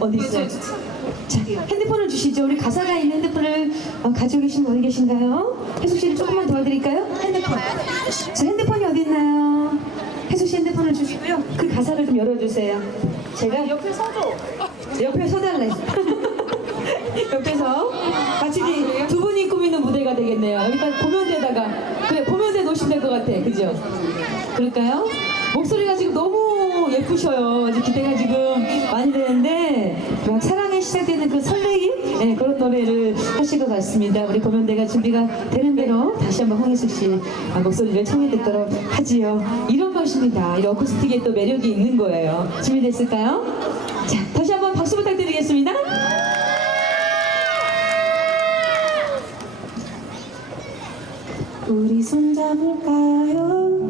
어디 있어요? 자, 핸드폰을 주시죠. 우리 가사가 있는 핸드폰을 어, 가지고 계신 분 어디 계신가요? 혜숙 씨를 조금만 도와드릴까요? 핸드폰. 자, 핸드폰이 어디 있나요? 혜숙 씨 핸드폰을 주시고요. 그 가사를 좀 열어주세요. 제가 옆에 서줘. 옆에 서달래. 옆에서 같이 이두 분이 꾸미는 무대가 되겠네요. 일단 보면대에다가 그래 보면대 놓으시면 될 것 같아. 그죠? 그럴까요? 목소리가 지금 너무 예쁘셔요. 아주 기대가 지금 많이 되는데 막 사랑해 하면 시작되는 그 설레임 네, 그런 노래를 하실 것 같습니다. 우리 공연대가 준비가 되는 대로 다시 한번 황희숙 씨 아, 목소리를 청해 듣도록 하지요. 이런 것입니다. 이 어쿠스틱에 또 매력이 있는 거예요. 준비됐을까요? 자, 다시 한번 박수 부탁드리겠습니다. 우리 손잡을까요?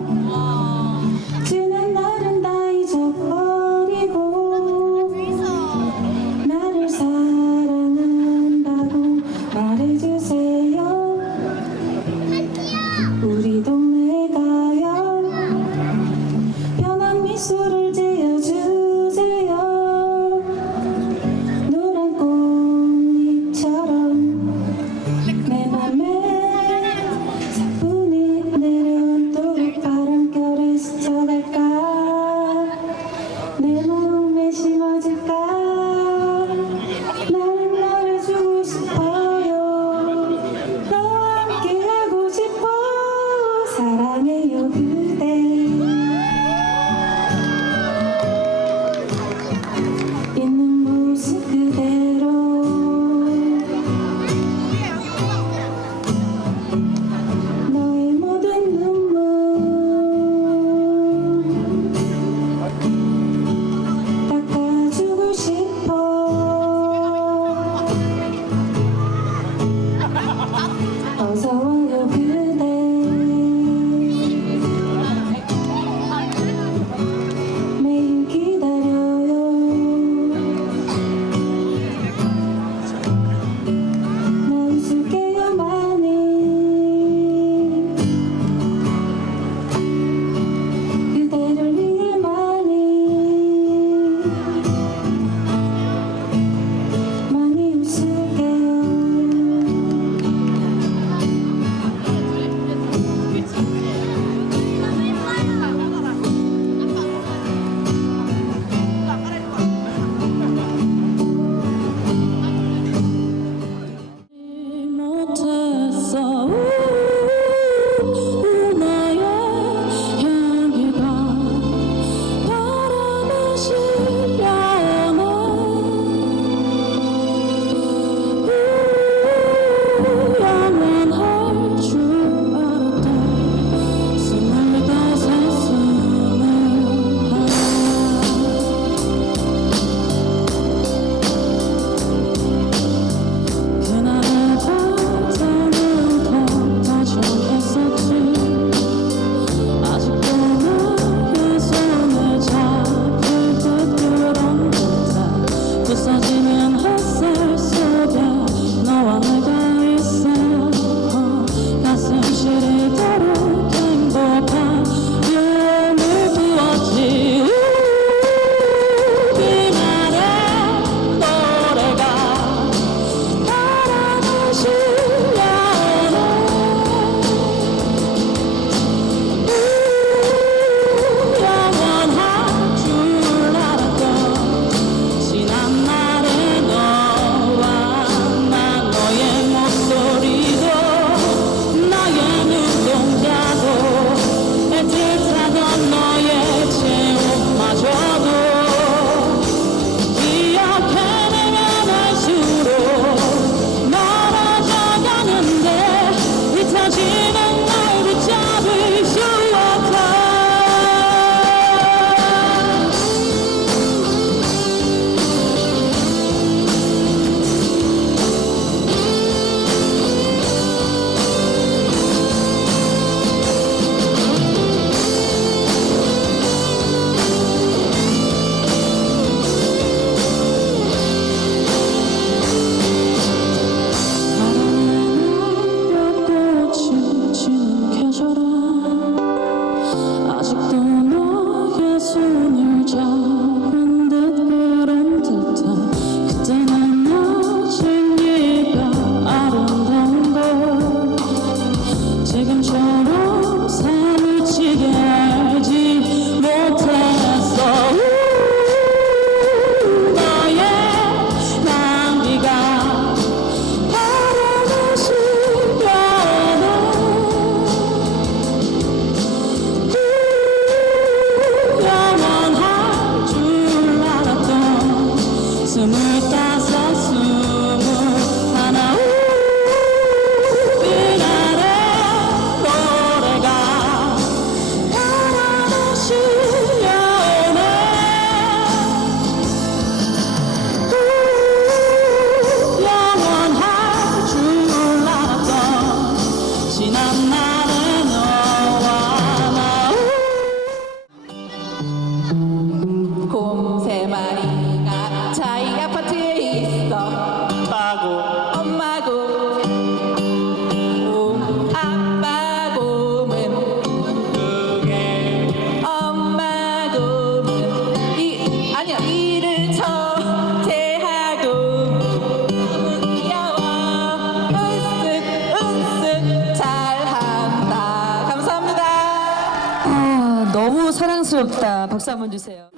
박수 한번 주세요.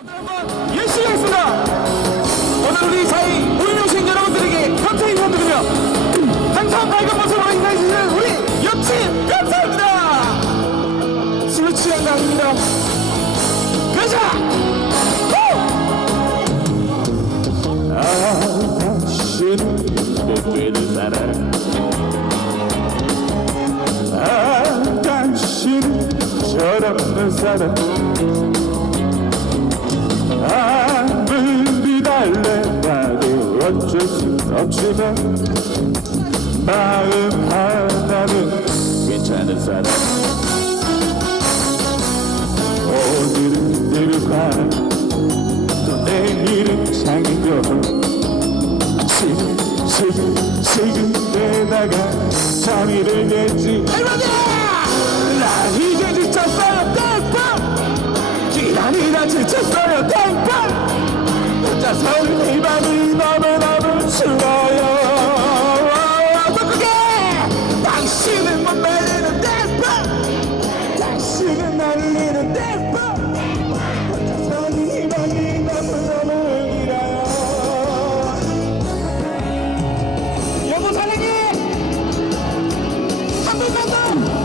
열심히 하겠습니다 오늘 우리 사이 우리명신 여러분들에게 감사의 인사 드리며 항상 밝은 모습으로 인사해주시는 우리 옆집 감사합니다 술 취한 거 아닙니다 가자 아 내되는 사람 아 당신은 철없는 사람 아무리 달래봐도 어쩔 수 없지만 마음 하나는 괜찮은 사람 한 번만 더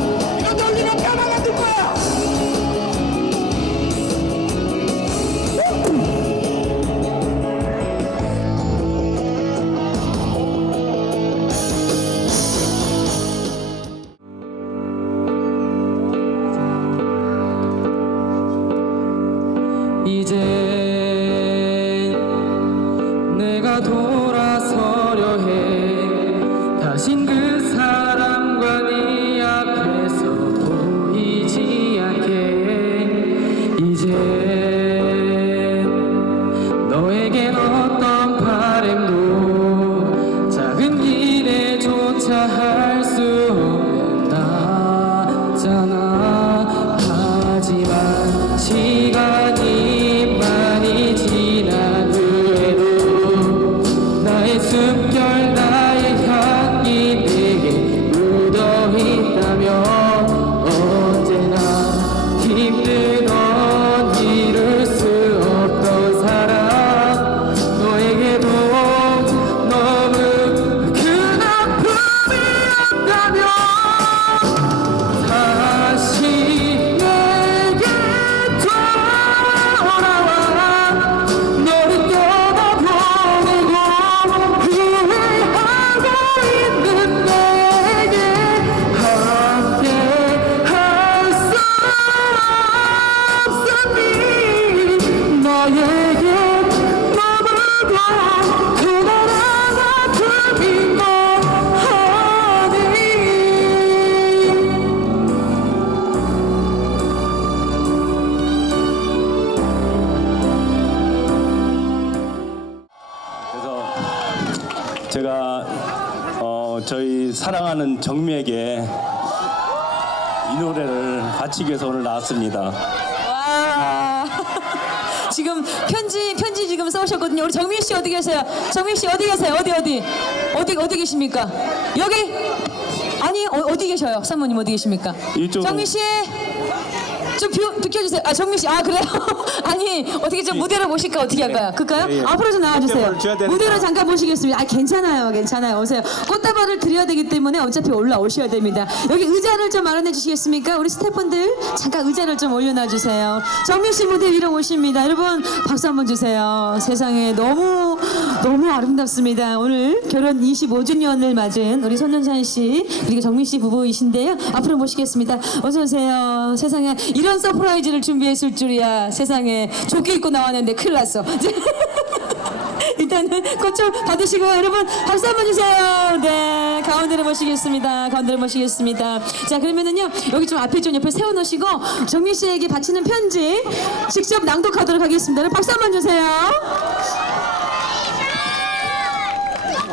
바치기 위해서 오늘 나왔습니다. 와. 지금 편지 편지 지금 써오셨거든요. 우리 정민 씨 어디 계세요? 정민 씨 어디 계세요? 어디 어디 어디 어디 계십니까? 여기 아니 어, 디 계셔요? 사모님 어디 계십니까? 이쪽으로. 정민 씨. 좀 비워, 비켜주세요. 아 정민 씨, 아 그래요? 아니 어떻게 좀 무대로 모실까 어떻게 할까요? 그럴까요? 예, 예. 앞으로 좀 나와주세요. 꽃다발을 줘야 되니까. 무대로 잠깐 모시겠습니다. 아 괜찮아요, 괜찮아요. 오세요. 꽃다발을 드려야 되기 때문에 어차피 올라오셔야 됩니다. 여기 의자를 좀 마련해 주시겠습니까? 우리 스태프분들 잠깐 의자를 좀 올려놔 주세요. 정민 씨 무대 위로 오십니다. 여러분 박수 한번 주세요. 세상에 너무 너무 아름답습니다. 오늘 결혼 25주년을 맞은 우리 손윤찬 씨 그리고 정민 씨 부부이신데요. 앞으로 모시겠습니다. 어서 오세요. 세상에 이런 서프라이즈를 준비했을 줄이야. 세상에 조끼 입고 나왔는데 큰일 났어. 일단은 꽃좀 받으시고 여러분 박수 한번 주세요. 네, 가운데로 모시겠습니다. 가운데로 모시겠습니다. 자, 그러면은요 여기 좀 앞에 좀 옆에 세워놓으시고 정민 씨에게 바치는 편지 직접 낭독하도록 하겠습니다. 박수 한번 주세요.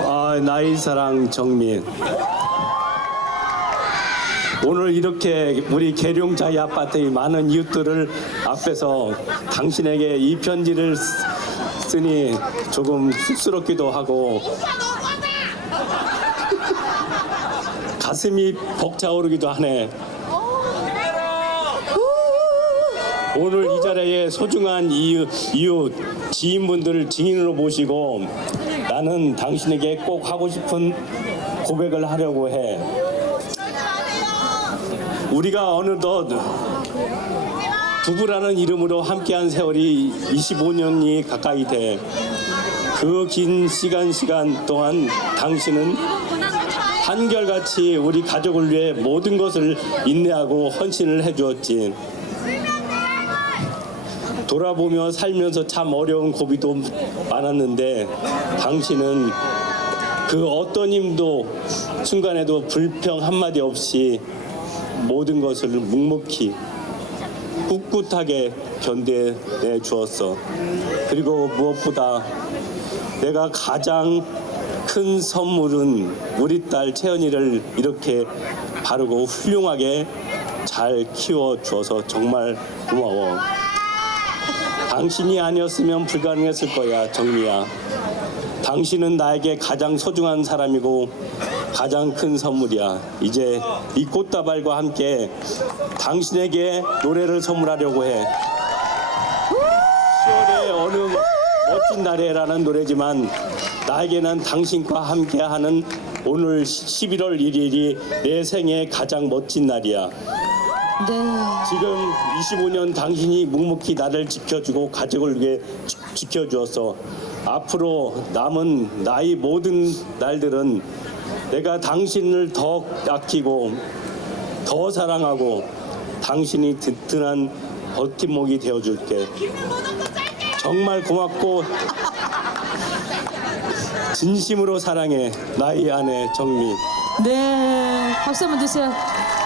아, 나의 사랑 정민. 오늘 이렇게 우리 계룡자이 아파트의 많은 이웃들을 앞에서 당신에게 이 편지를 쓰- 쓰니 조금 쑥스럽기도 하고 가슴이 벅차오르기도 하네. 오늘 이 자리에 소중한 이웃, 이웃 지인분들을 증인으로 모시고 나는 당신에게 꼭 하고 싶은 고백을 하려고 해. 우리가 어느덧 부부라는 이름으로 함께한 세월이 25년이 가까이 돼. 그 긴 시간 시간 동안 당신은 한결같이 우리 가족을 위해 모든 것을 인내하고 헌신을 해주었지. 돌아보며 살면서 참 어려운 고비도 많았는데 당신은 그 어떤 힘도 순간에도 불평 한마디 없이 모든 것을 묵묵히 꿋꿋하게 견뎌내 주었어. 그리고 무엇보다 내가 가장 큰 선물은 우리 딸 채연이를 이렇게 바르고 훌륭하게 잘 키워 주어서 정말 고마워. 당신이 아니었으면 불가능했을 거야, 정미야. 당신은 나에게 가장 소중한 사람이고 가장 큰 선물이야. 이제 이 꽃다발과 함께 당신에게 노래를 선물하려고 해. 10월의 어느 멋진 날에라는 노래지만 나에게는 당신과 함께하는 오늘 11월 1일이 내 생애 가장 멋진 날이야. 네. 지금 25년 당신이 묵묵히 나를 지켜주고 가족을 위해 지- 지켜주었어. 앞으로 남은 나의 모든 날들은 내가 당신을 더 아끼고 더 사랑하고 당신이 든든한 버팀목이 되어줄게. 정말 고맙고 진심으로 사랑해 나의 아내 정미. 네, 박수 한번 주세요.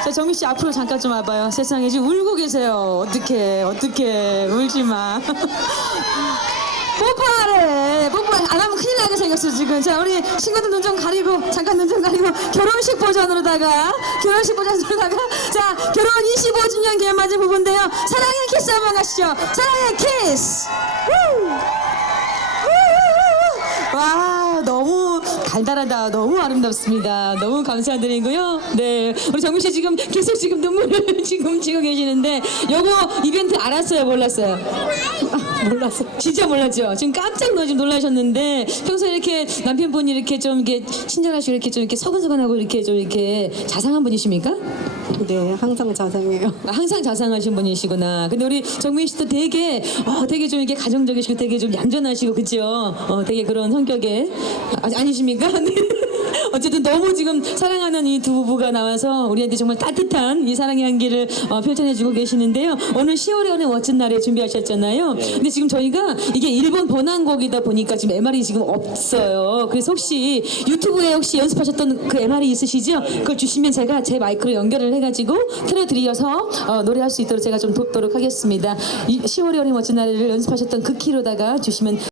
자, 정민 씨 앞으로 잠깐 좀 와봐요. 세상에 지금 울고 계세요. 어떡해, 어떡해, 울지 마. 뽀뽀하래. 안 하면 큰일 나게 생겼어, 지금. 자, 우리 친구들 눈 좀 가리고, 잠깐 눈 좀 가리고, 결혼식 버전으로다가, 결혼식 버전으로다가, 자, 결혼 25주년 기념 맞은 부분인데요. 사랑의 키스 한번 가시죠. 사랑의 키스! 우! 와 너무 달달하다 너무 아름답습니다 너무 감사드리고요 네 우리 정민 씨 지금 계속 지금 눈물을 지금 지고 계시는데 요거 이벤트 알았어요 몰랐어요 아, 몰랐어 진짜 몰랐죠 지금 깜짝 놀 지금 놀라셨는데 평소에 이렇게 남편분이 이렇게 좀 이렇게 친절하시고 이렇게 좀 이렇게 서근서근하고 이렇게 좀 이렇게 자상한 분이십니까? 네, 항상 자상해요. 아, 항상 자상하신 분이시구나. 근데 우리 정민 씨도 되게 어, 되게 좀 이렇게 가정적이시고 되게 좀 얌전하시고 그죠? 어, 되게 그런 성격에 아, 아니십니까? 네. 어쨌든 너무 지금 사랑하는 이 두 부부가 나와서 우리한테 정말 따뜻한 이 사랑의 향기를 어, 펼쳐내주고 계시는데요. 오늘 10월의 어느 멋진 날에 준비하셨잖아요. 근데 지금 저희가 이게 일본 번안곡이다 보니까 지금 MR이 지금 없어요. 그래서 혹시 유튜브에 혹시 연습하셨던 그 MR이 있으시죠? 그걸 주시면 제가 제 마이크로 연결을 해가지고 틀어드려서 어, 노래할 수 있도록 제가 좀 돕도록 하겠습니다. 이 10월의 어린 멋진 날을 연습하셨던 그 키로다가 주시면